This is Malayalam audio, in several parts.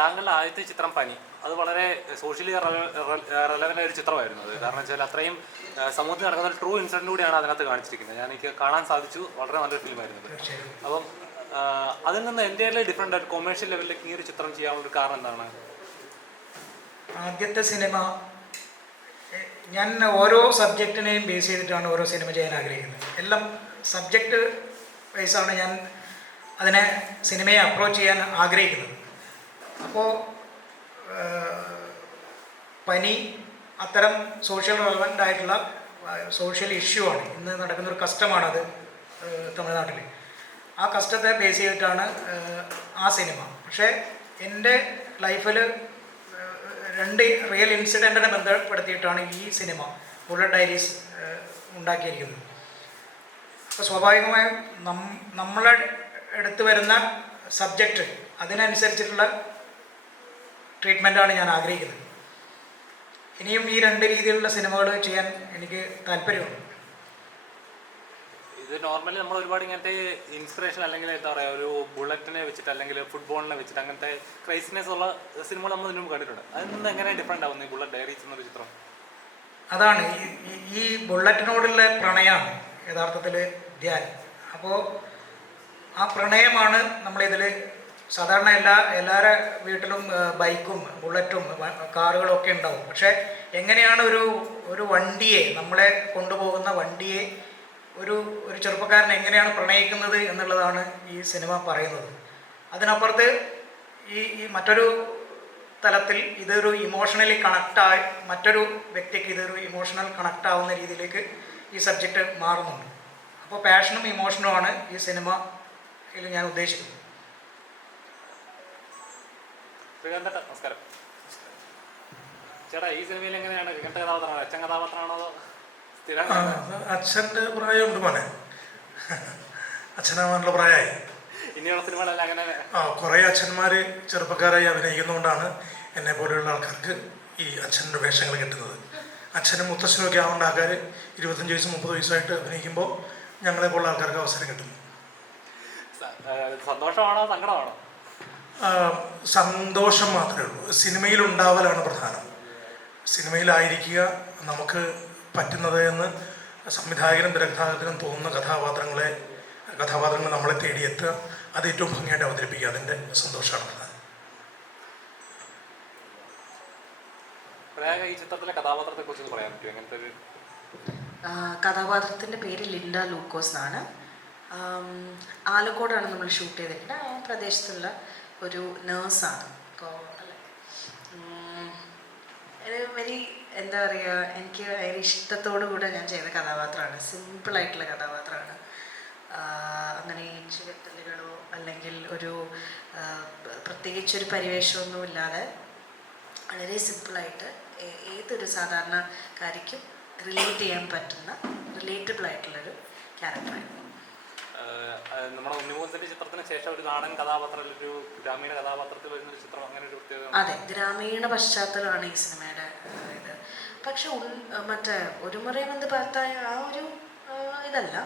താങ്കളുടെ ആദ്യത്തെ ചിത്രം പനി അത് വളരെ സോഷ്യലി റെലവൻ്റ് ഒരു ചിത്രമായിരുന്നു അത്. കാരണം വെച്ചാൽ അത്രയും സമൂഹത്തിൽ നടക്കുന്ന ഒരു ട്രൂ ഇൻസിഡൻറ്റ് കൂടിയാണ് അതിനകത്ത് കാണിച്ചിരിക്കുന്നത്. എനിക്ക് കാണാൻ സാധിച്ചു. വളരെ നല്ലൊരു ഫിലിമായിരുന്നു അത്. അപ്പം അതിൽ നിന്ന് എൻ്റെ ഡിഫറെൻ്റ് ആയിട്ട് കൊമേഴ്ഷ്യൽ ലെവലിലേക്ക് ഈ ഒരു ചിത്രം ചെയ്യാനുള്ളൊരു കാരണം എന്താണ്? ആദ്യത്തെ സിനിമ ഞാൻ ഓരോ സബ്ജക്റ്റിനെയും ബേസ് ചെയ്തിട്ടാണ് ഓരോ സിനിമ ചെയ്യാൻ ആഗ്രഹിക്കുന്നത്. എല്ലാം സബ്ജക്റ്റ് വൈസാണ് ഞാൻ അതിനെ സിനിമയെ അപ്രോച്ച് ചെയ്യാൻ ആഗ്രഹിക്കുന്നത്. അപ്പോൾ പനി അത്തരം സോഷ്യൽ റെലവൻ്റ് ആയിട്ടുള്ള സോഷ്യൽ ഇഷ്യൂ ആണ്. ഇന്ന് നടക്കുന്നൊരു കസ്റ്റമാണത് തമിഴ്നാട്ടിൽ. ആ കസ്റ്റത്തെ ബേസ് ചെയ്തിട്ടാണ് ആ സിനിമ. പക്ഷേ എൻ്റെ ലൈഫിൽ 2 റിയൽ ഇൻസിഡൻറ്റിനെ ബന്ധപ്പെടുത്തിയിട്ടാണ് ഈ സിനിമ ബുള്ളറ്റ് ഡയറീസ് ഉണ്ടാക്കിയിരിക്കുന്നത്. അപ്പോൾ സ്വാഭാവികമായും നമ്മളെ എടുത്തു വരുന്ന സബ്ജക്റ്റ് അതിനനുസരിച്ചിട്ടുള്ള ട്രീറ്റ്മെൻറ്റാണ് ഞാൻ ആഗ്രഹിക്കുന്നത്. ഇനിയും ഈ 2 രീതിയിലുള്ള സിനിമകൾ ചെയ്യാൻ എനിക്ക് താല്പര്യമുണ്ട്. ഇത് നോർമലി നമ്മൾ ഒരുപാട് ഇങ്ങനത്തെ ഇൻസ്പിറേഷൻ അല്ലെങ്കിൽ എന്താ പറയുക ഒരു ബുള്ളറ്റിനെ വെച്ചിട്ട് അല്ലെങ്കിൽ ഫുട്ബോളിനെ വെച്ചിട്ട് അങ്ങനത്തെ ക്രൈസിനെസ് ഉള്ള സിനിമകൾ നമ്മൾ ഇതിനു മുമ്പ് കണ്ടിട്ടുണ്ട്. അതിൽ നിന്ന് എങ്ങനെ ഡിഫറെൻ്റ് ആവുന്നു ഈ ബുള്ളറ്റ് ഡയറീസ് എന്നൊരു ചിത്രം? അതാണ് ഈ ബുള്ളറ്റിനോടുള്ള പ്രണയമാണ് യഥാർത്ഥത്തിൽ ധ്യാൻ. അപ്പോൾ ആ പ്രണയമാണ് നമ്മളിതിൽ സാധാരണ എല്ലാവരുടെ വീട്ടിലും ബൈക്കും ബുള്ളറ്റും കാറുകളും ഒക്കെ ഉണ്ടാവും. പക്ഷേ എങ്ങനെയാണ് ഒരു വണ്ടിയെ നമ്മളെ കൊണ്ടുപോകുന്ന വണ്ടിയെ ഒരു ചെറുപ്പക്കാരൻ എങ്ങനെയാണ് പ്രണയിക്കുന്നത് എന്നുള്ളതാണ് ഈ സിനിമ പറയുന്നത്. അതിനപ്പുറത്ത് ഈ മറ്റൊരു തലത്തിൽ ഇതൊരു ഇമോഷണലി കണക്റ്റായി മറ്റൊരു വ്യക്തിക്ക് ഇതൊരു ഇമോഷണൽ കണക്റ്റ് ആവുന്ന രീതിയിലേക്ക് ഈ സബ്ജക്റ്റ് മാറുന്നുണ്ട്. അപ്പോൾ പാഷനും ഇമോഷനുമാണ് ഈ സിനിമയിൽ ഞാൻ ഉദ്ദേശിക്കുന്നത്. നമസ്കാരം ചേട്ടാ, ഈ സിനിമയിൽ എങ്ങനെയാണ് ഇങ്ങനത്തെ കഥാപാത്രമാണോ അച്ഛൻ കഥാപാത്രമാണോ അതോ സ്ഥിരം? അച്ഛൻ്റെ പ്രായമുണ്ട് മോനെ, അച്ഛനാവാനുള്ള പ്രായമായി. ഇനിയുള്ള സിനിമകളെല്ലാം അങ്ങനെ കുറേ അച്ഛന്മാർ ചെറുപ്പക്കാരായി അഭിനയിക്കുന്നതുകൊണ്ടാണ് എന്നെ പോലെയുള്ള ആൾക്കാർക്ക് ഈ അച്ഛൻ്റെ വേഷങ്ങൾ കിട്ടുന്നത്. അച്ഛനും മുത്തച്ഛനും ഒക്കെ ആവേണ്ട ആൾക്കാർ 25 വയസ്സ് 30 വയസ്സായിട്ട് അഭിനയിക്കുമ്പോൾ ഞങ്ങളെ പോലുള്ള ആൾക്കാർക്ക് അവസരം കിട്ടുന്നു. സന്തോഷമാണോ സങ്കടമാണോ? സന്തോഷം മാത്രമേ ഉള്ളൂ. സിനിമയിൽ ഉണ്ടാവലാണ് പ്രധാനം. സിനിമയിലായിരിക്കുക നമുക്ക് പറ്റുന്നത് എന്ന് സംവിധായകനും തിരക്കഥാകൃത്തിനും തോന്നുന്ന കഥാപാത്രങ്ങൾ നമ്മളെ തേടിയെത്തുക, അത് ഏറ്റവും ഭംഗിയായിട്ട് അവതരിപ്പിക്കുക, അതിൻ്റെ സന്തോഷമാണ് പ്രധാനം. ഈ ചിത്രത്തിലെ കഥാപാത്രത്തെ കുറിച്ച് പറയാൻ പറ്റുമോ? എങ്ങനത്തെ ഒരു കഥാപാത്രത്തിൻ്റെ പേര് ലിൻഡ ലൂക്കോസ് എന്നാണ്. ആലക്കോടാണ് നമ്മൾ ഷൂട്ട് ചെയ്തിട്ടുണ്ട്. ആ പ്രദേശത്തുള്ള ഒരു നേഴ്സാണ്. വെരി എന്താ പറയുക, എനിക്ക് ഭയങ്കര ഇഷ്ടത്തോടു കൂടെ ഞാൻ ചെയ്ത കഥാപാത്രമാണ്. സിമ്പിളായിട്ടുള്ള കഥാപാത്രമാണ്. അങ്ങനെ ഇഞ്ചുകെട്ടലുകളോ അല്ലെങ്കിൽ പ്രത്യേകിച്ചൊരു പരിവേഷമൊന്നും ഇല്ലാതെ വളരെ സിമ്പിളായിട്ട് ഏതൊരു സാധാരണക്കാരിക്കും റിലേറ്റ് ചെയ്യാൻ പറ്റുന്ന റിലേറ്റബിളായിട്ടുള്ളൊരു ക്യാരക്ടറായിരുന്നു. നമ്മുടെ ഉണ്ണിമൂലത്തിന്റെ ചിത്രത്തിന് ശേഷം ഒരു നാടൻ കഥാപാത്രം, ഒരു ഗ്രാമീണ കഥാപാത്രത്തിൽ വരുന്ന ഒരു ചിത്രം, അങ്ങനെ ഒരു പ്രത്യേകത. അതെ, ഗ്രാമീണ പശ്ചാത്തലമാണ് ഈ സിനിമയുടെ ഇത്. പക്ഷെ മറ്റേ ഒരു മുറ വന്ന് പാർത്തായ ആ ഒരു ഇതല്ല,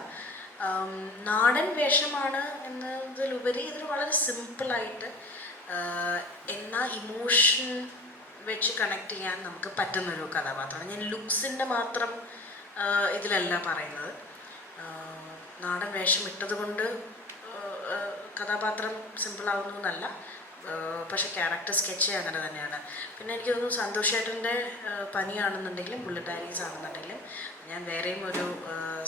നാടൻ വേഷമാണ് എന്നതിലുപരി ഇതിൽ വളരെ സിമ്പിളായിട്ട് എന്നാൽ ഇമോഷൻ വെച്ച് കണക്ട് ചെയ്യാൻ നമുക്ക് പറ്റുന്നൊരു കഥാപാത്രമാണ്. ഞാൻ ലുക്സിൻ്റെ മാത്രം ഇതിലല്ല പറയുന്നത്. നാടൻ വേഷം ഇട്ടത് കൊണ്ട് കഥാപാത്രം സിമ്പിളാവുന്നു എന്നല്ല, പക്ഷെ ക്യാരക്ടർ സ്കെച്ച് അങ്ങനെ തന്നെയാണ്. പിന്നെ എനിക്ക് തോന്നുന്നു സന്തോഷേട്ടൻ്റെ പനിയാണെന്നുണ്ടെങ്കിലും ബുള്ളറ്റ് ഡയറീസ് ആണെന്നുണ്ടെങ്കിലും ഞാൻ വേറെയും ഒരു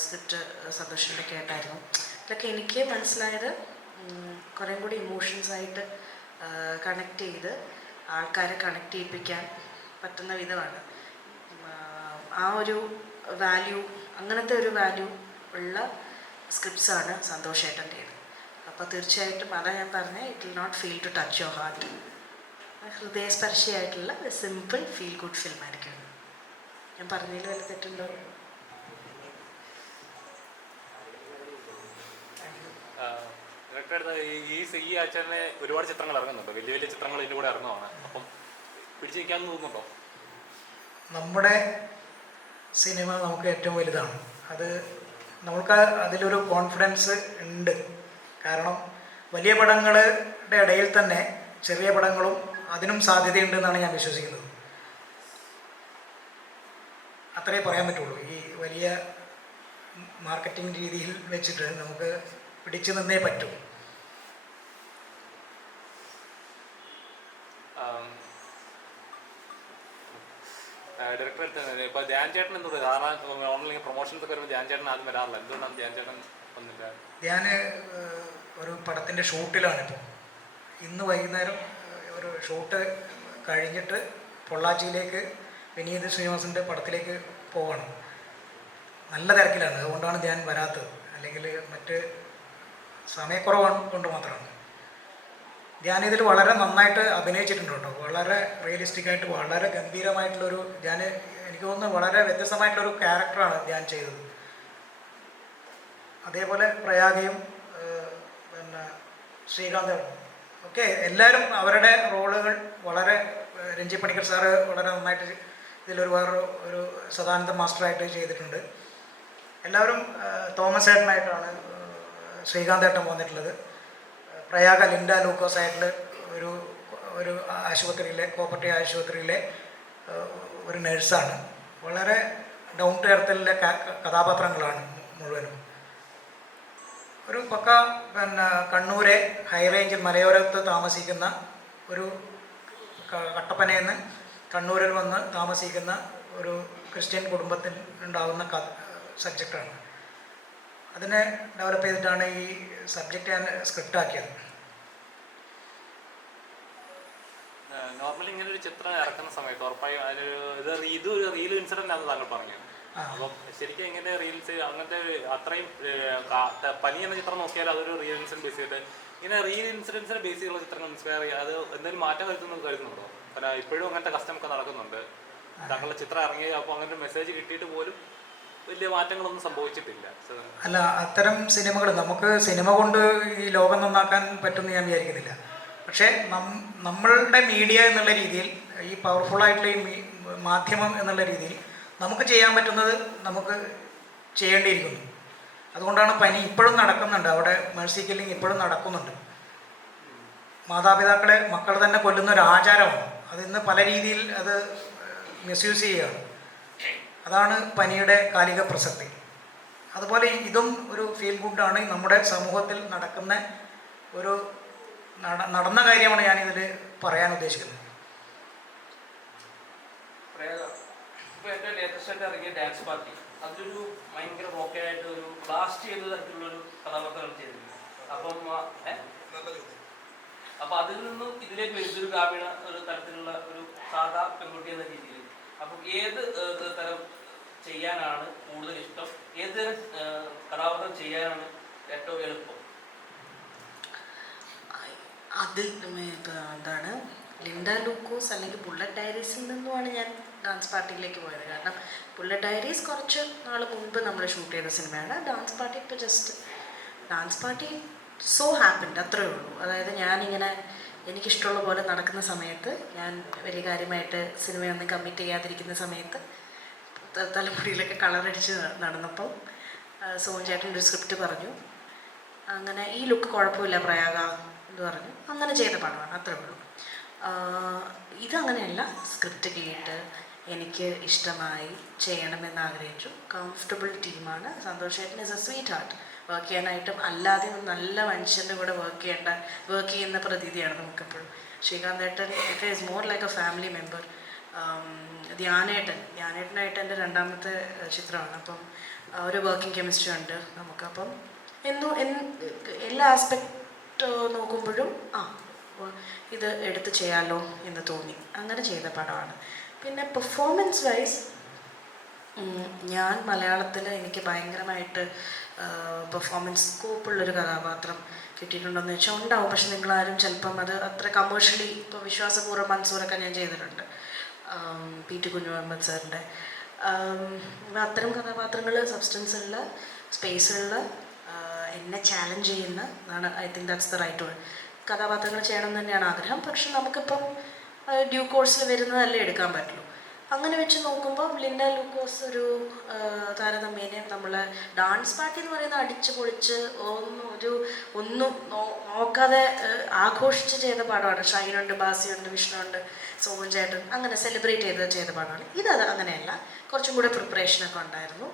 സ്ക്രിപ്റ്റ് സന്തോഷേട്ടൻ്റെ കേട്ടായിരുന്നു. ഇതൊക്കെ എനിക്ക് മനസ്സിലായത് കുറേ കൂടി ഇമോഷൻസായിട്ട് കണക്ട് ചെയ്ത് ആൾക്കാരെ കണക്ട് ചെയ്യിപ്പിക്കാൻ പറ്റുന്ന വിധമാണ്. ആ ഒരു വാല്യൂ, അങ്ങനത്തെ ഒരു വാല്യൂ ഉള്ള സ്ക്രിപ്റ്റ്സാണ് സന്തോഷേട്ടൻ്റേത്. അപ്പോൾ തീർച്ചയായിട്ടും അതാ ഞാൻ പറഞ്ഞത്, it will not feel to touch your heart. ഹൃദയസ്പർശിയായിട്ടുള്ള സിമ്പിൾ ഫീൽ ഗുഡ് ഫിലിം ആയിരിക്കും. ഞാൻ പറഞ്ഞതിൽ വല്ല തെറ്റുണ്ടോ? ഈ ആഴ്ചയിലെ ഒരുപാട് ചിത്രങ്ങൾ ഇറങ്ങുന്നുണ്ട്, വലിയ വലിയ ചിത്രങ്ങൾ ഇതിൻ്റെ കൂടെ ഇറങ്ങുന്നതാണ്. അപ്പം പിടിച്ചു നിൽക്കാമെന്ന് തോന്നുന്നുണ്ടോ? നമ്മുടെ സിനിമ നമുക്ക് ഏറ്റവും വലുതാണ്. അത് നമുക്ക് അതിലൊരു കോൺഫിഡൻസ് ഉണ്ട്. കാരണം വലിയ പടങ്ങളുടെ ഇടയിൽ തന്നെ ചെറിയ പടങ്ങളും അതിനും സാധ്യതയുണ്ടെന്നാണ് ഞാൻ വിശ്വസിക്കുന്നത്. അത്രേ പറയാൻ പറ്റുള്ളൂ. ഈ വലിയ മാർക്കറ്റിംഗ് രീതിയിൽ വെച്ചിട്ട് നമുക്ക് പിടിച്ചു നിന്നേ പറ്റൂ. ഡയറക്ടർ ഇപ്പോൾ ധ്യാൻ ചേട്ടൻ എന്ത് പറയുക? സാധാരണ ഓൺലൈൻ പ്രൊമോഷൻസ് ഒക്കെ വരുമ്പോൾ ധ്യാൻ ചേട്ടൻ ആദ്യം വരാറില്ല. എന്തുകൊണ്ടാണ് ധ്യാൻ ചേട്ടൻ വന്നില്ല? ഞാൻ ഒരു പടത്തിൻ്റെ ഷൂട്ടിലാണിപ്പോൾ. ഇന്ന് വൈകുന്നേരം ഒരു ഷൂട്ട് കഴിഞ്ഞിട്ട് പൊള്ളാച്ചിയിലേക്ക് വിനീത് ശ്രീനിവാസൻ്റെ പടത്തിലേക്ക് പോകണം. നല്ല തിരക്കിലാണ്, അതുകൊണ്ടാണ് ഞാൻ വരാത്തത്. അല്ലെങ്കിൽ മറ്റ് സമയക്കുറവ് കൊണ്ട് മാത്രമാണ്. ഞാനിതിൽ വളരെ നന്നായിട്ട് അഭിനയിച്ചിട്ടുണ്ട് കേട്ടോ. വളരെ റിയലിസ്റ്റിക്കായിട്ട് വളരെ ഗംഭീരമായിട്ടുള്ളൊരു എനിക്ക് തോന്നുന്നു വളരെ വ്യത്യസ്തമായിട്ടുള്ളൊരു ക്യാരക്ടറാണ് ഞാൻ ചെയ്തത്. അതേപോലെ പ്രയാഗയും പിന്നെ ശ്രീകാന്തും ഒക്കെ എല്ലാവരും അവരുടെ റോളുകൾ വളരെ രഞ്ജി പണിക്കർ സാറ് വളരെ നന്നായിട്ട് ഇതിലൊരു ഒരു സദാനന്ദ മാസ്റ്ററായിട്ട് ചെയ്തിട്ടുണ്ട്. എല്ലാവരും തോമസ് ഏട്ടനായിട്ടാണ് ശ്രീകാന്ത് ഏട്ടൻ വന്നിട്ടുള്ളത്. പ്രയാഗ ലിൻഡ ലൂക്കോസ് ആയിട്ടുള്ള ഒരു ആശുപത്രിയിലെ കോപ്പറേറ്റീവ് ആശുപത്രിയിലെ ഒരു നഴ്സാണ്. വളരെ ഡൗൺ ടു എർത്തിലെ കഥാപാത്രങ്ങളാണ് മുഴുവനും. ഒരു പക്ക പിന്നെ കണ്ണൂരെ ഹൈ റേഞ്ചിൽ മലയോരത്ത് താമസിക്കുന്ന ഒരു കട്ടപ്പനയിൽ നിന്ന് കണ്ണൂരിൽ വന്ന് താമസിക്കുന്ന ഒരു ക്രിസ്ത്യൻ കുടുംബത്തിൽ ഉണ്ടാകുന്ന സബ്ജക്റ്റാണ്. അതിനെ ഡെവലപ്പ് ചെയ്തിട്ടാണ് ഈ സബ്ജക്റ്റ് ഞാൻ സ്ക്രിപ്റ്റാക്കിയത്. നോർമലി ഇങ്ങനെ ഒരു ചിത്രം ഇറക്കുന്ന സമയത്ത് ഉറപ്പായും ഇതൊരു റീൽ ഇൻസിഡൻ്റ് ആണെന്ന് താങ്കൾ പറഞ്ഞു. അപ്പം ശരിക്കും ഇങ്ങനെ റീൽസ് അങ്ങനത്തെ അത്രയും പനി എന്ന ചിത്രം നോക്കിയാൽ അതൊരു റീൽ ഇൻസിഡൻറ്റ് ബേസ് ചെയ്തിട്ട് ഇങ്ങനെ റീൽ ഇൻസിഡൻസിനെ ബേസ് ചെയ്തുള്ള ചിത്രങ്ങൾ ഇൻസ്പയർ ചെയ്യുക, അത് എന്തെങ്കിലും മാറ്റം വരുത്തുന്നത് കരുതുന്നുണ്ടോ? കാരണം ഇപ്പോഴും അങ്ങനത്തെ കസ്റ്റമൊക്കെ നടക്കുന്നുണ്ട്. താങ്കളുടെ ചിത്രം ഇറങ്ങി അപ്പോൾ അങ്ങനത്തെ മെസ്സേജ് കിട്ടിയിട്ട് പോലും വലിയ മാറ്റങ്ങളൊന്നും സംഭവിച്ചിട്ടില്ല. അല്ല, അത്തരം സിനിമകൾ നമുക്ക് സിനിമ കൊണ്ട് ഈ ലോകം നന്നാക്കാൻ പറ്റുമെന്ന് ഞാൻ വിചാരിക്കുന്നില്ല. പക്ഷേ നമ്മളുടെ മീഡിയ എന്നുള്ള രീതിയിൽ, ഈ പവർഫുള്ളായിട്ടുള്ള ഈ മാധ്യമം എന്നുള്ള രീതിയിൽ നമുക്ക് ചെയ്യാൻ പറ്റുന്നത് നമുക്ക് ചെയ്യേണ്ടിയിരിക്കുന്നു. അതുകൊണ്ടാണ് പനി ഇപ്പോഴും നടക്കുന്നുണ്ട്. അവിടെ മേഴ്സി കില്ലിങ് ഇപ്പോഴും നടക്കുന്നുണ്ട്. മാതാപിതാക്കളെ മക്കൾ തന്നെ കൊല്ലുന്ന ഒരു ആചാരമാണ്. അതിന്ന് പല രീതിയിൽ അത് മിസ്യൂസ് ചെയ്യുകയാണ്. അതാണ് പനിയുടെ കാലിക പ്രസക്തി. അതുപോലെ ഇതും ഒരു ഫീൽ ഗുഡാണ്. നമ്മുടെ സമൂഹത്തിൽ നടക്കുന്ന ഒരു നടന്ന കാര്യമാണ് ഞാനിതിൽ പറയാൻ ഉദ്ദേശിക്കുന്നത്. ഇപ്പോൾ ഏറ്റവും ലേറ്റസ്റ്റ് ആയിട്ട് ഇറങ്ങിയ ഡാൻസ് പാർട്ടി അതൊരു ഭയങ്കര റോക്കറ്റായിട്ട് ഒരു ബ്ലാസ്റ്റ് ചെയ്യുന്ന തരത്തിലുള്ളൊരു കഥാപാത്രങ്ങൾ ചെയ്തിട്ടുണ്ട്. അപ്പം അതിൽ നിന്നും ഇതിലേക്ക് വരുന്നൊരു ഗ്രാമീണ ഒരു തരത്തിലുള്ള ഒരു സാധാ പെൺകുട്ടി എന്ന രീതിയിൽ അപ്പം ഏത് തരം ചെയ്യാനാണ് കൂടുതൽ ഇഷ്ടം? ഏത് തരം കഥാപാത്രം ചെയ്യാനാണ് ഏറ്റവും എളുപ്പം? അതിൽ എന്താണ് ലിൻഡ ലൂക്കോസ് അല്ലെങ്കിൽ ബുള്ളറ്റ് ഡയറീസിൽ നിന്നുമാണ് ഞാൻ ഡാൻസ് പാർട്ടിയിലേക്ക് പോയത്. കാരണം ബുള്ളറ്റ് ഡയറീസ് കുറച്ച് നാൾ മുൻപ് നമ്മൾ ഷൂട്ട് ചെയ്ത സിനിമയാണ്. ഡാൻസ് പാർട്ടി ഇപ്പോൾ just dance party so happened, അത്രയേ ഉള്ളൂ. അതായത് ഞാനിങ്ങനെ എനിക്കിഷ്ടമുള്ള പോലെ നടക്കുന്ന സമയത്ത്, ഞാൻ വലിയ കാര്യമായിട്ട് സിനിമയൊന്നും കമ്മിറ്റ് ചെയ്യാതിരിക്കുന്ന സമയത്ത് തലമുടിയിലൊക്കെ കളറടിച്ച് നടന്നപ്പോൾ സോൻ ചേട്ടൻ ഒരു സ്ക്രിപ്റ്റ് പറഞ്ഞു. അങ്ങനെ ഈ ലുക്ക് കുഴപ്പമില്ല പ്രയാഗ എന്ന് പറഞ്ഞു. അങ്ങനെ ചെയ്ത പടമാണ്, അത്രേ ഉള്ളൂ. ഇതങ്ങനെയല്ല, സ്ക്രിപ്റ്റ് കേട്ട് എനിക്ക് ഇഷ്ടമായി ചെയ്യണമെന്ന് ആഗ്രഹിച്ചു. കംഫർട്ടബിൾ ടീമാണ്. സന്തോഷ് ചേട്ടൻ is A sweet heart. Work ചെയ്യാനായിട്ടും അല്ലാതെ നല്ല മനുഷ്യൻ്റെ കൂടെ വർക്ക് ചെയ്യുന്ന പ്രതീതിയാണ് നമുക്കെപ്പോഴും. ശ്രീകാന്ത് ഏട്ടൻ it is more like a family member. ധ്യാനേട്ടനായിട്ട് എൻ്റെ രണ്ടാമത്തെ ചിത്രമാണ്. അപ്പം ഒരു വർക്കിംഗ് കെമിസ്ട്രി ഉണ്ട് നമുക്കപ്പം എല്ലാ ആസ്പെക്റ്റ് നോക്കുമ്പോഴും ഇത് എടുത്ത് ചെയ്യാമല്ലോ എന്ന് തോന്നി. അങ്ങനെ ചെയ്ത പടമാണ്. പിന്നെ പെർഫോമൻസ് വൈസ് ഞാൻ മലയാളത്തിൽ എനിക്ക് ഭയങ്കരമായിട്ട് പെർഫോമൻസ് സ്കോപ്പുള്ളൊരു കഥാപാത്രം കിട്ടിയിട്ടുണ്ടോയെന്ന് വെച്ചാൽ ഉണ്ടാവും. പക്ഷെ നിങ്ങളാരും ചിലപ്പം അത് അത്ര കമേഴ്ഷ്യലി ഇപ്പോൾ വിശ്വാസപൂർവ്വം മൻസൂറൊക്കെ ഞാൻ ചെയ്തിട്ടുണ്ട്, പി ടി കുഞ്ഞു മുഹമ്മദ് സാറിൻ്റെ. അത്തരം കഥാപാത്രങ്ങൾ സബ്സ്റ്റൻസുള്ള സ്പേസുള്ള എന്നെ ചാലഞ്ച് ചെയ്യുന്ന എന്നാണ് I think that's the right word. കഥാപാത്രങ്ങൾ ചെയ്യണം എന്ന് തന്നെയാണ് ആഗ്രഹം. പക്ഷെ നമുക്കിപ്പം ഡ്യൂ കോഴ്സിൽ വരുന്നതല്ലേ എടുക്കാൻ പറ്റുള്ളൂ. അങ്ങനെ വെച്ച് നോക്കുമ്പോൾ ലിൻഡ ലൂക്കോസ് ഒരു താരതമ്യേന നമ്മൾ ഡാൻസ് പാർട്ടി എന്ന് പറയുന്നത് അടിച്ച് പൊളിച്ച് ഒന്നും നോക്കാതെ ആഘോഷിച്ച് ചെയ്ത പാടമാണ്. ഷൈനുണ്ട്, ബാസിയുണ്ട്, വിഷ്ണുണ്ട്, സോമൻ ചേട്ടൻ, അങ്ങനെ സെലിബ്രേറ്റ് ചെയ്ത പാടമാണ്. ഇത് അങ്ങനെയല്ല, കുറച്ചും കൂടെ പ്രിപ്പറേഷനൊക്കെ ഉണ്ടായിരുന്നു.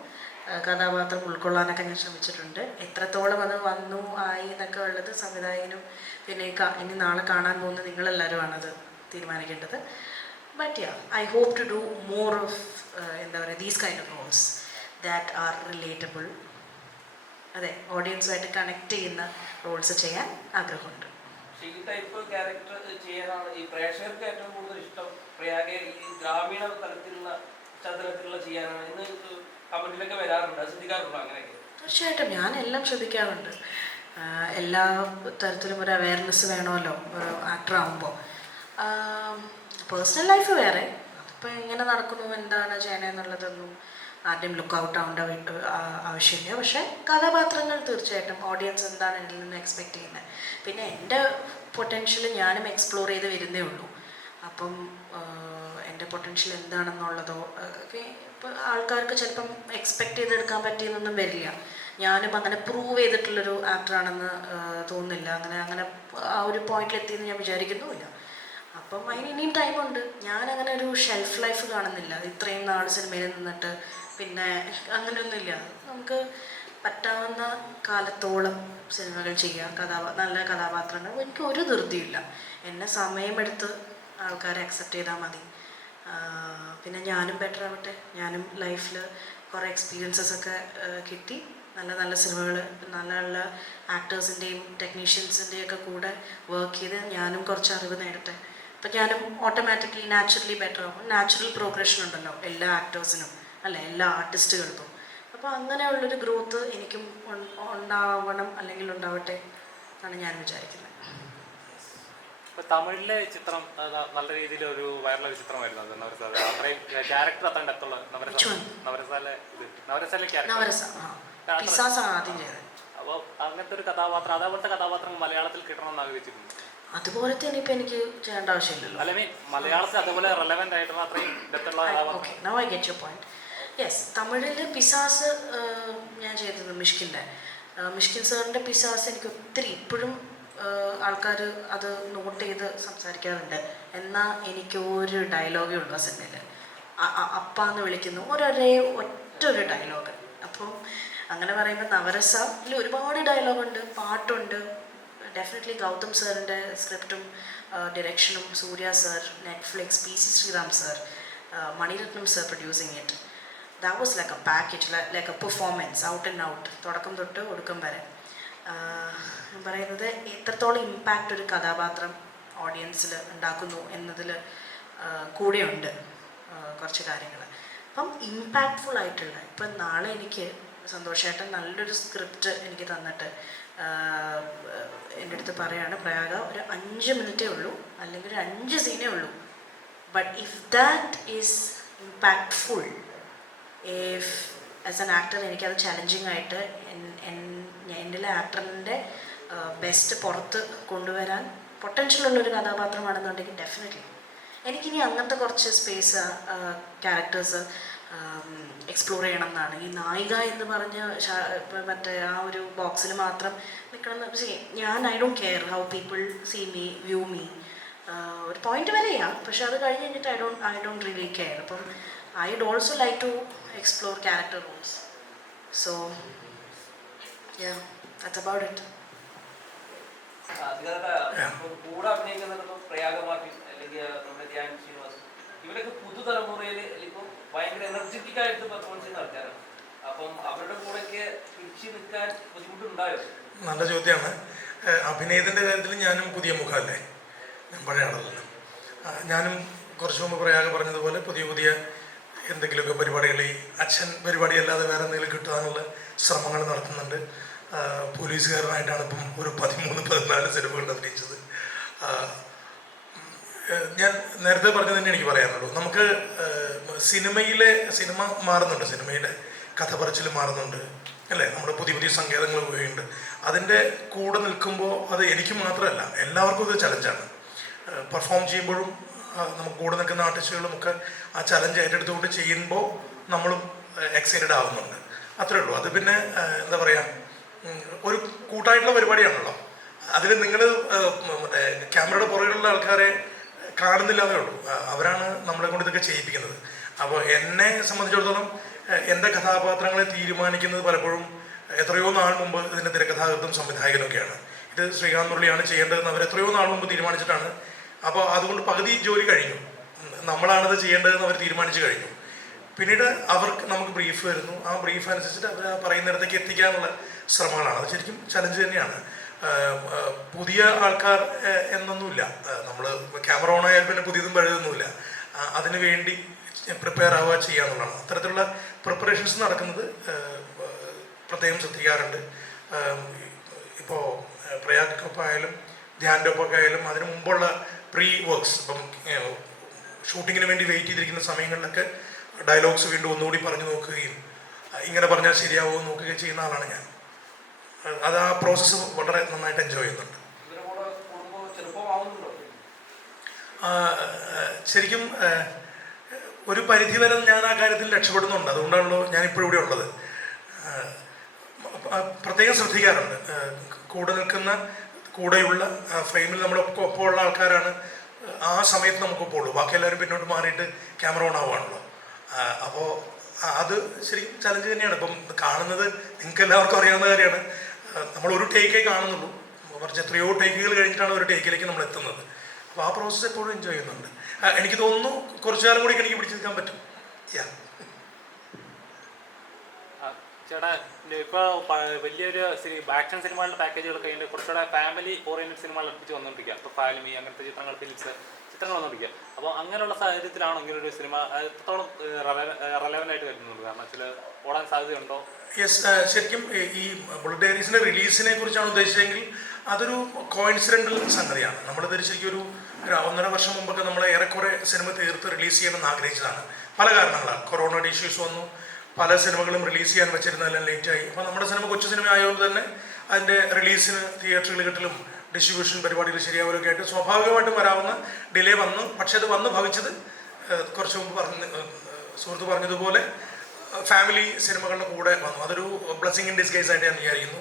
കഥാപാത്രം ഉൾക്കൊള്ളാനൊക്കെ ഞാൻ ശ്രമിച്ചിട്ടുണ്ട്. എത്രത്തോളം അത് വന്നു ആയി എന്നൊക്കെ ഉള്ളത് സംവിധായകനും പിന്നെ ഇനി നാളെ കാണാൻ പോകുന്ന നിങ്ങളെല്ലാവരുമാണത് തീരുമാനിക്കേണ്ടത്. But yeah, I hope to do more of these kind of roles that are relatable. അതെ, ഓഡിയൻസുമായിട്ട് കണക്ട് ചെയ്യുന്ന റോൾസ് ചെയ്യാൻ ആഗ്രഹമുണ്ട്. ഈ ടൈപ്പ് ക്യാരക്ടർ ചെയ്യാനാണ് ഈ പ്രേക്ഷകർക്ക് ഏറ്റവും കൂടുതൽ ഇഷ്ടം. പ്രയാഗെ ഈ ഗ്രാമീണ തലത്തിലുള്ള പശ്ചാത്തലത്തിലുള്ള ചെയ്യാനാണ് ഇന്ന് കമന്റിലൊക്കെ വരാറുണ്ട്, ശ്രദ്ധിക്കാറുണ്ടോ അങ്ങനെയൊക്കെ? തീർച്ചയായിട്ടും ഞാൻ എല്ലാം ശ്രദ്ധിക്കാറുണ്ട്. എല്ലാ തരത്തിലും ഒരു അവയർനെസ് വേണമല്ലോ ഒരു ആക്ടർ ആകുമ്പോൾ. പേഴ്സണൽ ലൈഫ് വേറെ, അതിപ്പോൾ എങ്ങനെ നടക്കുന്നു എന്താണ് ചെയ്യണമെന്നുള്ളതൊന്നും ആദ്യം ലുക്ക് ഔട്ട് ആവേണ്ട ആവശ്യമില്ല. പക്ഷേ കഥാപാത്രങ്ങൾ തീർച്ചയായിട്ടും ഓഡിയൻസ് എന്താണ് ഇതിൽ നിന്ന് എക്സ്പെക്റ്റ് ചെയ്യുന്നത്. പിന്നെ എൻ്റെ പൊട്ടൻഷ്യൽ ഞാനും എക്സ്പ്ലോർ ചെയ്ത് വരുന്നേ ഉള്ളൂ. അപ്പം എൻ്റെ പൊട്ടൻഷ്യൽ എന്താണെന്നുള്ളതോ ഒക്കെ ഇപ്പോൾ ആൾക്കാർക്ക് ചിലപ്പം എക്സ്പെക്റ്റ് ചെയ്തെടുക്കാൻ പറ്റിയെന്നൊന്നും വരില്ല. ഞാനും അങ്ങനെ പ്രൂവ് ചെയ്തിട്ടുള്ളൊരു ആക്ടറാണെന്ന് തോന്നുന്നില്ല. അങ്ങനെ ആ ഒരു പോയിന്റിലെത്തിയെന്ന് ഞാൻ വിചാരിക്കുന്നുമില്ല. അപ്പം അതിന് ഇനിയും ടൈമുണ്ട്. ഞാനങ്ങനെ ഒരു ഷെൽഫ് ലൈഫ് കാണുന്നില്ല. ഇത്രയും നാൾ സിനിമയിൽ നിന്നിട്ട് പിന്നെ അങ്ങനെയൊന്നുമില്ല. നമുക്ക് പറ്റാവുന്ന കാലത്തോളം സിനിമകൾ ചെയ്യാം, നല്ല കഥാപാത്രങ്ങൾ. എനിക്ക് ഒരു ധൃതിയില്ല. എന്നെ സമയമെടുത്ത് ആൾക്കാരെ അക്സെപ്റ്റ് ചെയ്താൽ മതി. പിന്നെ ഞാനും ബെറ്റർ ആവട്ടെ. ഞാനും ലൈഫിൽ കുറേ എക്സ്പീരിയൻസസ് ഒക്കെ കിട്ടി. നല്ല നല്ല സിനിമകൾ, നല്ല നല്ല ആക്ടേഴ്സിൻ്റെയും ടെക്നീഷ്യൻസിൻ്റെയും ഒക്കെ കൂടെ വർക്ക് ചെയ്ത് ഞാനും കുറച്ച് അറിവ് നേടട്ടെ. അപ്പം ഞാനും ഓട്ടോമാറ്റിക്കലി നാച്ചുറലി ബെറ്റർ ആവും. നാച്ചുറൽ പ്രോഗ്രഷൻ ഉണ്ടല്ലോ എല്ലാ ആക്ടേഴ്സിനും, അല്ല എല്ലാ ആർട്ടിസ്റ്റുകൾക്കും. അപ്പോൾ അങ്ങനെയുള്ളൊരു ഗ്രോത്ത് എനിക്കും ഉണ്ടാവണം, അല്ലെങ്കിൽ ഉണ്ടാവട്ടെ എന്നാണ് ഞാൻ വിചാരിക്കുന്നത്. ഇപ്പോൾ തമിഴിലെ ചിത്രം നല്ല രീതിയിൽ ഒരു വൈറലൊരു ചിത്രമായിരുന്നു അത്. നവരസാല അത്രയും ക്യാരക്ടർ അത്ര ഡെപ്തുള്ള നവരസാലെ നവരസ ആദ്യം ചെയ്തത്. അപ്പോൾ അങ്ങനത്തെ ഒരു കഥാപാത്രം, അതേപോലത്തെ കഥാപാത്രം മലയാളത്തിൽ കിട്ടണമെന്ന് ആഗ്രഹിച്ചിട്ടുണ്ട്. അതുപോലത്തെ ഇനിയിപ്പോൾ എനിക്ക് ചെയ്യേണ്ട ആവശ്യമില്ലല്ലോ. അല്ലെങ്കിൽ മലയാളത്തിൽ അതേപോലെ റെലവൻ്റ് ആയിട്ടുള്ള അത്രയും ഡെപ്തുള്ള okay, now I get your point. Yes, തമിഴിൽ പിസാസ് ഞാൻ ചെയ്തത് മിഷ്കിൻ സാറിൻ്റെ പിസാസ് എനിക്ക് ഒത്തിരി ഇപ്പോഴും ആൾക്കാർ അത് നോട്ട് ചെയ്ത് സംസാരിക്കാറുണ്ട്. എന്നാൽ എനിക്ക് ഒരു ഡയലോഗേ ഉള്ളൂ ആ സിനിമയിൽ. അപ്പ എന്ന് വിളിക്കുന്നു, ഒറ്റ ഒരു ഡയലോഗ്. അപ്പം അങ്ങനെ പറയുമ്പോൾ നവരസയിൽ ഒരുപാട് ഡയലോഗുണ്ട്, പാട്ടുണ്ട്. ഡെഫിനറ്റ്ലി ഗൗതം സാറിൻ്റെ സ്ക്രിപ്റ്റും ഡിറക്ഷനും, Suriya sir, Netflix, PC Sriram sir, Maniratnam sir producing it. That was like a package, like a performance, out and out, തുടക്കം തൊട്ട് ഒടുക്കം വരെ. പറയുന്നത് എത്രത്തോളം ഇമ്പാക്റ്റ് ഒരു കഥാപാത്രം ഓഡിയൻസിൽ ഉണ്ടാക്കുന്നു എന്നതിൽ കൂടെയുണ്ട് കുറച്ച് കാര്യങ്ങൾ. അപ്പം ഇമ്പാക്റ്റ്ഫുൾ ആയിട്ടുള്ള, ഇപ്പം നാളെ എനിക്ക് സന്തോഷമായിട്ട് നല്ലൊരു സ്ക്രിപ്റ്റ് എനിക്ക് തന്നിട്ട് എൻ്റെ അടുത്ത് പറയാണ്, പ്രയാഗ ഒരു 5 മിനിറ്റേ ഉള്ളൂ, അല്ലെങ്കിൽ ഒരു 5 സീനേ ഉള്ളൂ, but if that is impactful, if as an actor എനിക്കത് ചലഞ്ചിങ് ആയിട്ട് എൻ്റെ ആക്ടറിൻ്റെ ബെസ്റ്റ് പുറത്ത് കൊണ്ടുവരാൻ പൊട്ടൻഷ്യലുള്ളൊരു കഥാപാത്രമാണെന്നുണ്ടെങ്കിൽ ഡെഫിനറ്റ്ലി എനിക്കിനി അങ്ങനത്തെ കുറച്ച് സ്പേസ് ക്യാരക്ടേഴ്സ് എക്സ്പ്ലോർ ചെയ്യണം എന്നാണ്. ഈ നായിക എന്ന് പറഞ്ഞ മറ്റേ ആ ഒരു ബോക്സിൽ മാത്രം നിൽക്കണം. ഞാൻ I don't care how people see me, view me. ഒരു പോയിന്റ് വരെയാ, പക്ഷെ അത് കഴിഞ്ഞ് കഴിഞ്ഞിട്ട് ഐ ഡോണ്ട് റിയലി കെയർ. അപ്പം I would also like to explore character roles. So yeah, that's about it. കൂടെ അഭിനയിക്കുന്നുണ്ട് പ്രയാഗ മാർട്ടിൻ അല്ലെങ്കിൽ നമ്മുടെ ധ്യാൻ ശ്രീനിവാസ്, ഇവരൊക്കെ പുതുതലമുറയിൽ ഇപ്പോൾ ഭയങ്കര എനർജറ്റിക് ആയിട്ട് പെർഫോമൻസ് ചെയ്യുന്ന ആൾക്കാരാണ്. അപ്പം അവരുടെ കൂടെയൊക്കെ പിടിച്ചു നിൽക്കാൻ ബുദ്ധിമുട്ടുണ്ടായോ? നല്ല ചോദ്യമാണ്. അഭിനയത്തിൻ്റെ കാര്യത്തിൽ ഞാനും പുതിയ മുഖമല്ലേ, ഞാൻ പഴയ ആളല്ല. ഞാനും കുറച്ച് മുമ്പ് പ്രയാഗ പറഞ്ഞതുപോലെ പുതിയ എന്തെങ്കിലുമൊക്കെ പരിപാടികൾ, ഈ അച്ഛൻ പരിപാടി അല്ലാതെ വേറെ എന്തെങ്കിലും കിട്ടാനുള്ള ശ്രമങ്ങൾ നടത്തുന്നുണ്ട്. പോലീസുകാരനായിട്ടാണ് ഇപ്പം ഒരു 13-14 സിനിമകൾ അഭിനയിച്ചത്. ഞാൻ നേരത്തെ പറഞ്ഞത് തന്നെ എനിക്ക് പറയാനുള്ളൂ. നമുക്ക് സിനിമ മാറുന്നുണ്ട്, സിനിമയിലെ കഥ പറച്ചിൽ മാറുന്നുണ്ട് അല്ലേ, നമ്മുടെ പുതിയ സങ്കേതങ്ങൾ ഉപയോഗിക്കുന്നുണ്ട്. അതിൻ്റെ കൂടെ നിൽക്കുമ്പോൾ അത് എനിക്ക് മാത്രമല്ല എല്ലാവർക്കും ഇത് ചലഞ്ചാണ്. പെർഫോം ചെയ്യുമ്പോഴും നമുക്ക് കൂടെ നിൽക്കുന്ന ആർട്ടിസ്റ്റുകളും ഒക്കെ ആ ചലഞ്ച് ഏറ്റെടുത്തുകൊണ്ട് ചെയ്യുമ്പോൾ നമ്മളും എക്സൈറ്റഡ് ആവുന്നുണ്ട്. അത്രേ ഉള്ളൂ. അത് പിന്നെ എന്താ പറയുക, ഒരു കൂട്ടായിട്ടുള്ള പരിപാടിയാണല്ലോ. അതിൽ നിങ്ങൾ മറ്റേ ക്യാമറയുടെ പുറകിലുള്ള ആൾക്കാരെ കാണുന്നില്ലാന്നേ ഉള്ളൂ. അവരാണ് നമ്മളെ കൊണ്ട് ഇതൊക്കെ ചെയ്യിപ്പിക്കുന്നത്. അപ്പോൾ എന്നെ സംബന്ധിച്ചിടത്തോളം എൻ്റെ കഥാപാത്രങ്ങളെ തീരുമാനിക്കുന്നത് പലപ്പോഴും എത്രയോ നാൾ മുമ്പ് ഇതിൻ്റെ തിരക്കഥാകൃത്തും സംവിധായകനൊക്കെയാണ്. ഇത് ശ്രീകാന്ത് മുരളിയാണ് ചെയ്യേണ്ടതെന്ന് അവർ എത്രയോ നാൾ മുമ്പ് തീരുമാനിച്ചിട്ടാണ്. അപ്പോൾ അതുകൊണ്ട് പകുതി ജോലി കഴിഞ്ഞു. നമ്മളാണിത് ചെയ്യേണ്ടതെന്ന് അവർ തീരുമാനിച്ചു കഴിഞ്ഞു. പിന്നീട് അവർക്ക് നമുക്ക് ബ്രീഫ് വരുന്നു. ആ ബ്രീഫ് അനുസരിച്ചിട്ട് അവർ പറയുന്നിടത്തേക്ക് എത്തിക്കാനുള്ള ശ്രമങ്ങളാണ്. അത് ശരിക്കും ചലഞ്ച് തന്നെയാണ്. പുതിയ ആൾക്കാർ എന്നൊന്നുമില്ല. നമ്മൾ ക്യാമറ ഓൺ ആയാൽ പിന്നെ പുതിയതും പഴയതൊന്നുമില്ല. അതിനു വേണ്ടി പ്രിപ്പയർ ആവുക ചെയ്യുക എന്നുള്ളതാണ്. അത്തരത്തിലുള്ള പ്രിപ്പറേഷൻസ് നടക്കുന്നത് പ്രത്യേകം ശ്രദ്ധിക്കാറുണ്ട്. ഇപ്പോൾ പ്രയാഗൊപ്പായാലും ധ്യാൻ്റെ ഒപ്പൊക്കെ ആയാലും അതിന് മുമ്പുള്ള പ്രീ വർക്ക്സ്, ഇപ്പം ഷൂട്ടിങ്ങിന് വേണ്ടി വെയിറ്റ് ചെയ്തിരിക്കുന്ന സമയങ്ങളിലൊക്കെ ഡയലോഗ്സ് വീണ്ടും ഒന്നുകൂടി പറഞ്ഞു നോക്കുകയും ഇങ്ങനെ പറഞ്ഞാൽ ശരിയാവുമെന്ന് നോക്കുകയും ചെയ്യുന്ന ആളാണ് ഞാൻ. അത് ആ പ്രോസസ്സ് വളരെ നന്നായിട്ട് എൻജോയ് ചെയ്യുന്നുണ്ട്. ശരിക്കും ഒരു പരിധിവരെ ഞാൻ ആ കാര്യത്തിൽ രക്ഷപ്പെടുന്നുണ്ട്. അതുകൊണ്ടാണല്ലോ ഞാനിപ്പോഴും ഇവിടെ ഉള്ളത്. പ്രത്യേകം ശ്രദ്ധിക്കാറുണ്ട്. കൂടെ നിൽക്കുന്ന കൂടെയുള്ള ഫ്രെയിമിൽ നമ്മുടെ ഒപ്പമുള്ള ആൾക്കാരാണ് ആ സമയത്ത് നമുക്കൊപ്പം ഉള്ളൂ. ബാക്കി എല്ലാവരും പിന്നോട്ട് മാറിയിട്ട് ക്യാമറ ഓൺ ആവുകയാണല്ലോ. അപ്പോൾ അത് ശരിക്കും ചലഞ്ച് തന്നെയാണ്. ഇപ്പം കാണുന്നത് നിങ്ങൾക്ക് എല്ലാവർക്കും അറിയാവുന്ന കാര്യമാണ്. നമ്മൾ ഒരു ടേക്കേ കാണുന്നുള്ളൂ. കുറച്ച് എത്രയോ ടേക്കുകൾ കഴിഞ്ഞിട്ടാണ് ഒരു ടേക്കിലേക്ക് നമ്മൾ എത്തുന്നത്. അപ്പോൾ ആ പ്രോസസ്സ് എപ്പോഴും എൻജോയ് ചെയ്യുന്നുണ്ട്. എനിക്ക് തോന്നുന്നു കുറച്ചു കാലം കൂടി എനിക്ക് പിടിച്ചു നിൽക്കാൻ പറ്റും. ചേട്ടാ, ഇപ്പോൾ വലിയൊരു ആക്ഷൻ സിനിമകളുടെ പാക്കേജുകൾ കഴിഞ്ഞിട്ട് കുറച്ചുകൂടെ ഫാമിലി ഓറിയൻറ്റഡ് സിനിമകൾ അടുപ്പിച്ച് വന്നുകൊണ്ടിരിക്കുക. ഇപ്പോൾ ഫാമിലി അങ്ങനത്തെ ചിത്രങ്ങൾ, ഫിലിംസ് ചിത്രങ്ങൾ വന്നുകൊണ്ടിരിക്കുക. അപ്പോൾ അങ്ങനെയുള്ള സാഹചര്യത്തിലാണോ ഇങ്ങനൊരു സിനിമ എത്രത്തോളം റെലവൻ്റ് ആയിട്ട് വരുന്നുണ്ട്? കാരണം വെച്ചാൽ ഓടാൻ സാധ്യതയുണ്ടോ? യെസ്, ശരിക്കും ഈ ബുള്ളറ്റ് ഡയറീസിൻ്റെ റിലീസിനെ കുറിച്ചാണ് ഉദ്ദേശിച്ചതെങ്കിൽ അതൊരു കോയിൻസിഡൻ്റൽ സംഗതിയാണ്. നമ്മളിത് ശരിക്കും ഒരു 1.5 വർഷം മുമ്പൊക്കെ നമ്മൾ ഏറെക്കുറെ സിനിമ തീർത്ത് റിലീസ് ചെയ്യണമെന്ന് ആഗ്രഹിച്ചതാണ്. പല കാരണങ്ങളാണ്. കൊറോണ ഇഷ്യൂസ് വന്നു, പല സിനിമകളും റിലീസ് ചെയ്യാൻ വെച്ചിരുന്നതെല്ലാം ലേറ്റായി. അപ്പോൾ നമ്മുടെ സിനിമ കൊച്ചു സിനിമ ആയതുകൊണ്ട് തന്നെ അതിൻ്റെ റിലീസിന് തിയേറ്ററുകൾ കിട്ടലും ഡിസ്ട്രിബ്യൂഷൻ പരിപാടികൾ ശരിയാവലൊക്കെ ആയിട്ട് സ്വാഭാവികമായിട്ടും വരാവുന്ന ഡിലേ വന്നു. പക്ഷേ അത് വന്ന് ഭവിച്ചത് കുറച്ച് മുമ്പ് സുഹൃത്ത് പറഞ്ഞതുപോലെ ഫാമിലി സിനിമകളുടെ കൂടെ വന്നു. അതൊരു ബ്ലെസ്സിങ് ഇൻ ഡിസ്ഗൈസ് ആയിട്ട് ഞാൻ വിചാരിക്കുന്നു.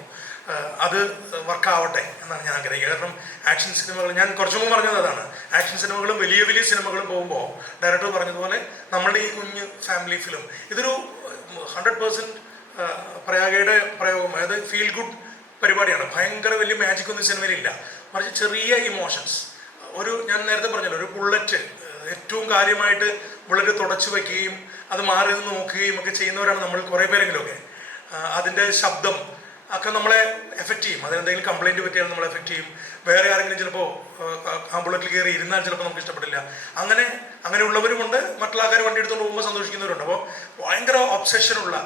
അത് വർക്കാവട്ടെ എന്നാണ് ഞാൻ ആഗ്രഹിക്കുക. കാരണം ആക്ഷൻ സിനിമകൾ, ഞാൻ കുറച്ചു മുമ്പ് പറഞ്ഞത് അതാണ്, ആക്ഷൻ സിനിമകളും വലിയ വലിയ സിനിമകളും പോകുമ്പോൾ ഡയറക്ടർ പറഞ്ഞതുപോലെ നമ്മളുടെ ഈ കുഞ്ഞ് ഫാമിലി ഫിലിം ഇതൊരു 100% പ്രയാഗയുടെ പ്രയോഗം, അതായത് ഫീൽ ഗുഡ് പരിപാടിയാണ്. ഭയങ്കര വലിയ മാജിക് ഒന്നും സിനിമയിലില്ല. മറിച്ച് ചെറിയ ഇമോഷൻസ്. ഞാൻ നേരത്തെ പറഞ്ഞല്ലോ, ഒരു ബുള്ളറ്റ് ഏറ്റവും കാര്യമായിട്ട് ബുള്ളറ്റ് തുടച്ചു വയ്ക്കുകയും അത് മാറി നിന്ന് നോക്കുകയും ഒക്കെ ചെയ്യുന്നവരാണ് നമ്മൾ കുറേ പേരെങ്കിലുമൊക്കെ. അതിൻ്റെ ശബ്ദം ഒക്കെ നമ്മളെ എഫക്റ്റ് ചെയ്യും. അതിനെന്തെങ്കിലും കംപ്ലൈൻറ്റ് പറ്റിയാൽ നമ്മളെ എഫക്റ്റ് ചെയ്യും. വേറെ ആരെങ്കിലും ചിലപ്പോൾ ആ ബുള്ളറ്റിൽ കയറി ഇരുന്നാൽ ചിലപ്പോൾ നമുക്ക് ഇഷ്ടപ്പെട്ടില്ല. അങ്ങനെയുള്ളവരുമുണ്ട്. മറ്റുള്ള ആൾക്കാർ വണ്ടി എടുത്തുകൊണ്ട് പോകുമ്പോൾ സന്തോഷിക്കുന്നവരുണ്ട്. അപ്പോൾ ഭയങ്കര ഒബ്സെഷനുള്ള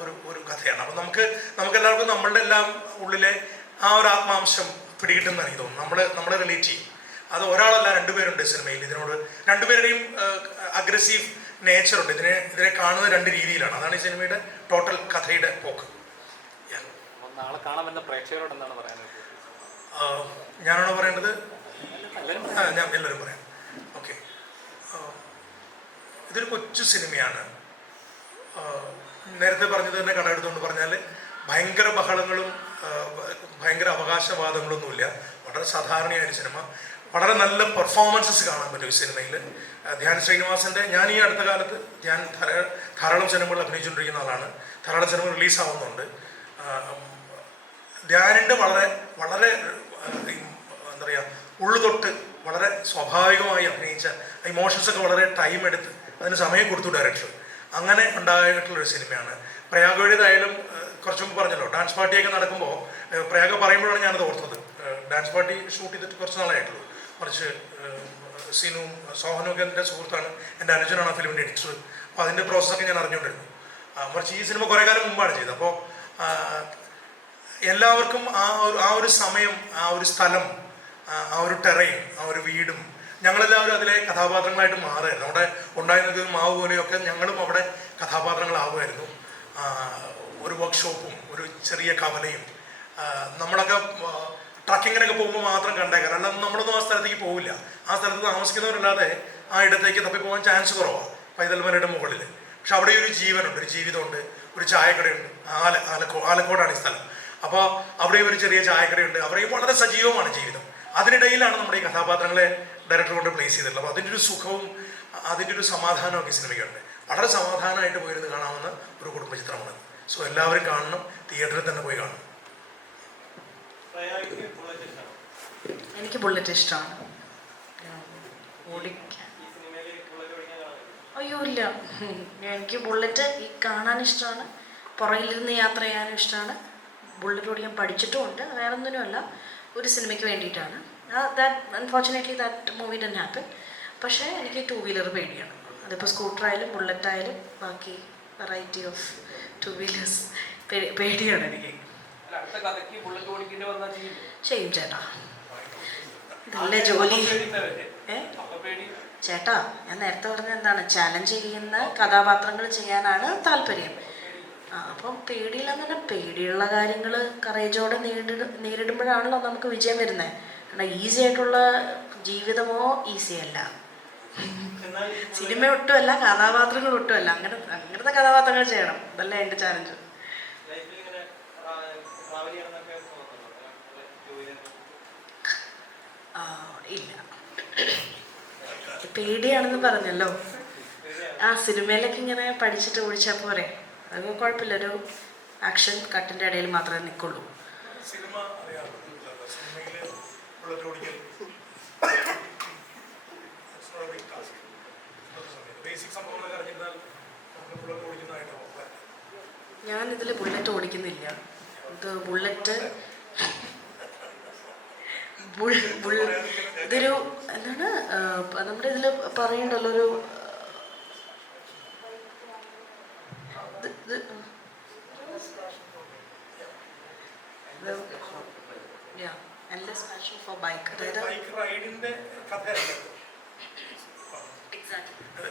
ഒരു കഥയാണ്. അപ്പോൾ നമുക്കെല്ലാവർക്കും നമ്മളുടെ എല്ലാം ഉള്ളിലെ ആ ഒരു ആത്മാംശം പിടികിട്ടുന്ന എനിക്ക് തോന്നുന്നു. നമ്മളെ റിലേറ്റ് ചെയ്യും. അത് ഒരാളല്ല, 2 പേരുണ്ട് സിനിമയിൽ. ഇതിനോട് 2 പേരുടെയും അഗ്രസീവ് നേച്ചറുണ്ട്. ഇതിനെ കാണുന്ന 2 രീതിയിലാണ്. അതാണ് ഈ സിനിമയുടെ ടോട്ടൽ കഥയുടെ പോക്ക്. നാളെ കാണാൻ വരുന്ന പ്രേക്ഷകരോട് എന്താണ് പറയാനുള്ളത്? ഞാനാണോ പറയേണ്ടത്? ഞാൻ എല്ലാവരും പറയാം. ഓക്കെ, ഇതൊരു കൊച്ചു സിനിമയാണ്. നേരത്തെ പറഞ്ഞത് തന്നെ കടമെടുത്തുകൊണ്ട് പറഞ്ഞാൽ ഭയങ്കര ബഹളങ്ങളും ഭയങ്കര അവകാശവാദങ്ങളൊന്നുമില്ല. വളരെ സാധാരണയായൊരു സിനിമ. വളരെ നല്ല പെർഫോമൻസസ് കാണാൻ പറ്റും ഈ സിനിമയിൽ. ധ്യാൻ ശ്രീനിവാസൻ്റെ, ഞാൻ ഈ അടുത്ത കാലത്ത് ധാരാളം സിനിമകൾ അഭിനയിച്ചുകൊണ്ടിരിക്കുന്ന ആളാണ്. ധാരാളം സിനിമ റിലീസാവുന്നുണ്ട്. ധ്യാനിൻ്റെ വളരെ വളരെ എന്താ പറയുക, ഉള്ളുതൊട്ട് വളരെ സ്വാഭാവികമായി അഭിനയിച്ച ഇമോഷൻസൊക്കെ വളരെ ടൈം എടുത്ത് അതിന് സമയം കൊടുത്തു ഡയറക്ടർ. അങ്ങനെ ഉണ്ടായിട്ടുള്ളൊരു സിനിമയാണ്. പ്രയാഗയുടേതായാലും കുറച്ച് മുമ്പ് പറഞ്ഞല്ലോ, ഡാൻസ് പാർട്ടിയൊക്കെ നടക്കുമ്പോൾ പ്രയാഗ പറയുമ്പോഴാണ് ഞാനത് ഓർത്തത്. ഡാൻസ് പാർട്ടി ഷൂട്ട് ചെയ്തിട്ട് കുറച്ച് നാളായിട്ടുള്ളൂ. കുറച്ച് സിനുവും സോഹനൊക്കെ എൻ്റെ സുഹൃത്താണ്, എൻ്റെ അനുജനാണ് ആ ഫിലിമിൻ്റെ എഡിറ്റർ. അപ്പോൾ അതിൻ്റെ പ്രോസസ്സൊക്കെ ഞാൻ അറിഞ്ഞുകൊണ്ടിരുന്നു. മറിച്ച് ഈ സിനിമ കുറേ കാലം മുമ്പാണ് ചെയ്തത്. അപ്പോൾ എല്ലാവർക്കും ആ ഒരു സമയം, ആ ഒരു സ്ഥലം, ആ ഒരു ടെറൈൻ, ആ ഒരു വീടും, ഞങ്ങളെല്ലാവരും അതിലെ കഥാപാത്രങ്ങളായിട്ട് മാറുമായിരുന്നു. അവിടെ ഉണ്ടായിരുന്നത് മാവ് പോലെയൊക്കെ ഞങ്ങളും അവിടെ കഥാപാത്രങ്ങളാവുമായിരുന്നു. ഒരു വർക്ക്ഷോപ്പും ഒരു ചെറിയ കവലയും നമ്മളൊക്കെ ട്രക്കിങ്ങിനൊക്കെ പോകുമ്പോൾ മാത്രം കണ്ടേക്കാം, അല്ലാതെ നമ്മളൊന്നും ആ സ്ഥലത്തേക്ക് പോവില്ല. ആ സ്ഥലത്ത് താമസിക്കുന്നവരല്ലാതെ ആ ഇടത്തേക്ക് തപ്പിപ്പോകാൻ ചാൻസ് കുറവാണ് പൈതൽ മലയുടെ മുകളിൽ. പക്ഷെ അവിടെ ഒരു ജീവനുണ്ട്, ഒരു ജീവിതമുണ്ട്, ഒരു ചായക്കടയുണ്ട്. ആലക്കോടാണ് ഈ സ്ഥലം. അപ്പോൾ അവിടെയും ഒരു ചെറിയ ചായക്കടയുണ്ട്. അവിടെയും വളരെ സജീവമാണ് ജീവിതം. അതിനിടയിലാണ് നമ്മുടെ ഈ കഥാപാത്രങ്ങളെ ഡയറക്ടർ കൊണ്ട് പ്ലേസ് ചെയ്തിട്ടുള്ളത്. അപ്പോൾ അതിൻ്റെ ഒരു സുഖവും അതിൻ്റെ ഒരു സമാധാനമൊക്കെ ഈ സിനിമയ്ക്കുണ്ട്. വളരെ സമാധാനമായിട്ട് പോയിരുന്ന് കാണാവുന്ന ഒരു കുടുംബ ചിത്രമാണ്. സോ എല്ലാവരും കാണണം, തിയേറ്ററിൽ തന്നെ പോയി കാണണം. എനിക്ക് ബുള്ളറ്റ് ഇഷ്ടമാണ്. ഓടിക്കാൻ അയ്യോ ഇല്ല, എനിക്ക് ബുള്ളറ്റ് ഈ കാണാൻ ഇഷ്ടമാണ്, പുറകിലിരുന്ന് യാത്ര ചെയ്യാനും ഇഷ്ടമാണ്. ബുള്ളറ്റ് ഓടിക്കാൻ പഠിച്ചിട്ടുമുണ്ട്, വേറെ ഒന്നിനുമല്ല, ഒരു സിനിമയ്ക്ക് വേണ്ടിയിട്ടാണ്. Unfortunately that movie done happen. പക്ഷേ എനിക്ക് 2 വീലർ പേടിയാണ്. അതിപ്പോൾ സ്കൂട്ടറായാലും ബുള്ളറ്റായാലും ബാക്കി വെറൈറ്റി ഓഫ് 2 വീലേഴ്സ് പേടിയാണ് എനിക്ക്. ചെയ്യും ചേട്ടാ, ഇതല്ലേ ജോലി. ചേട്ടാ, ഞാൻ നേരത്തെ പറഞ്ഞ എന്താണ്, ചാലഞ്ച് ചെയ്യുന്ന കഥാപാത്രങ്ങൾ ചെയ്യാനാണ് താല്പര്യം. അപ്പം പേടിയില്ലെന്ന് പറഞ്ഞാൽ പേടിയുള്ള കാര്യങ്ങൾ കറേജോടെ നേരിടുമ്പോഴാണല്ലോ നമുക്ക് വിജയം വരുന്നത്. കാരണം ഈസി ആയിട്ടുള്ള ജീവിതമോ ഈസി അല്ല, സിനിമ ഒട്ടുമല്ല, കഥാപാത്രങ്ങൾ ഒട്ടുമല്ല. അങ്ങനത്തെ കഥാപാത്രങ്ങൾ ചെയ്യണം, അതല്ലേ എൻ്റെ ചാലഞ്ച്. ഇല്ല, പേടിയാണെന്ന് പറഞ്ഞല്ലോ. ആ സിനിമയിലൊക്കെ ഇങ്ങനെ പഠിച്ചിട്ട് ഓടിച്ചാൽ പോരെ, അതൊക്കെ കുഴപ്പമില്ല. ഒരു ആക്ഷൻ കട്ടിൻ്റെ ഇടയിൽ മാത്രമേ നിൽക്കുള്ളൂ. ഞാനിതിൽ ബുള്ളറ്റ് ഓടിക്കുന്നില്ല. ഇത് ബുള്ളറ്റ് ഇതൊരു എന്താണ് നമ്മുടെ ഇതിൽ പറയണ്ടല്ലോ, ഒരു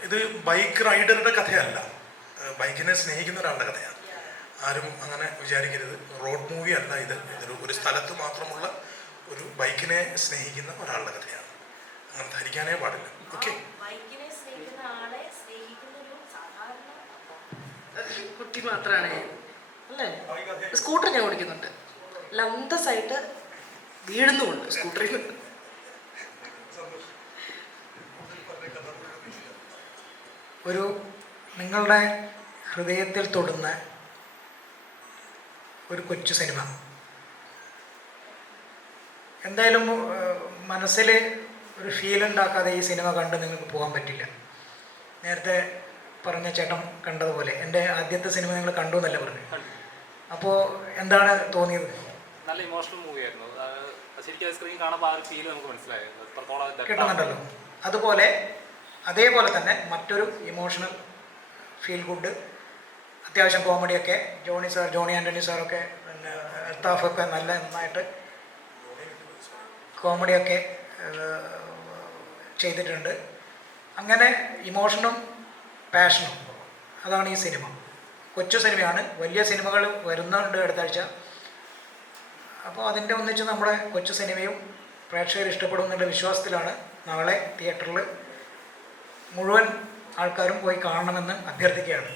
ഇത് ബൈക്ക് റൈഡറുടെ കഥയല്ല, ബൈക്കിനെ സ്നേഹിക്കുന്ന ഒരാളുടെ കഥയാണ്. ആരും അങ്ങനെ വിചാരിക്കരുത്. റോഡ് മൂവി അല്ല ഇത്. ഇതൊരു ഒരു സ്ഥലത്ത് മാത്രമുള്ള ഒരു ബൈക്കിനെ സ്നേഹിക്കുന്ന ഒരാളുടെ കഥയാണ്. അങ്ങനെ ധരിക്കാനേ പാടില്ല. ഓക്കെ, കുട്ടി മാത്രമാണ് അല്ലേ? സ്കൂട്ടർ ഞാൻ ഓടിക്കുന്നുണ്ട്, അന്തസ്സായിട്ട് വീഴുന്നുമുണ്ട് സ്കൂട്ടറിൽ. ഒരു നിങ്ങളുടെ ഹൃദയത്തിൽ തൊടുന്ന ഒരു കൊച്ചു സിനിമ. എന്തായാലും മനസ്സിൽ ഒരു ഫീൽ ഉണ്ടാക്കാതെ ഈ സിനിമ കണ്ട് നിങ്ങൾക്ക് പോകാൻ പറ്റില്ല. നേരത്തെ പറഞ്ഞ ചേട്ടൻ കണ്ടതുപോലെ എൻ്റെ ആദ്യത്തെ സിനിമ നിങ്ങൾ കണ്ടു എന്നല്ല പറഞ്ഞു. അപ്പോൾ എന്താണ് തോന്നിയത്? നല്ല ഇമോഷണൽ മൂവിയായിരുന്നു. ശരിക്കും സ്ക്രീൻ കാണുമ്പോൾ ആ ഒരു ഫീൽ നമുക്ക് മനസ്സിലായിരുന്നു, എത്രത്തോളം കിട്ടുന്നുണ്ടല്ലോ. അതുപോലെ അതേപോലെ തന്നെ മറ്റൊരു ഇമോഷണൽ ഫീൽ ഗുഡ്, അത്യാവശ്യം കോമഡിയൊക്കെ ജോണി ആൻ്റണി സാറൊക്കെ പിന്നെ അൽത്താഫൊക്കെ നന്നായിട്ട് കോമഡിയൊക്കെ ചെയ്തിട്ടുണ്ട്. അങ്ങനെ ഇമോഷനും പാഷനും അതാണ് ഈ സിനിമ. കൊച്ചു സിനിമയാണ്, വലിയ സിനിമകൾ വരുന്നുണ്ട് അടുത്താഴ്ച. അപ്പോൾ അതിൻ്റെ ഒന്നിച്ച് നമ്മുടെ കൊച്ചു സിനിമയും പ്രേക്ഷകർ ഇഷ്ടപ്പെടും എന്നുള്ള വിശ്വാസത്തിലാണ് നാളെ തിയേറ്ററിൽ മുഴുവൻ ആൾക്കാരും പോയി കാണണമെന്ന് അഭ്യർത്ഥിക്കുകയാണ്.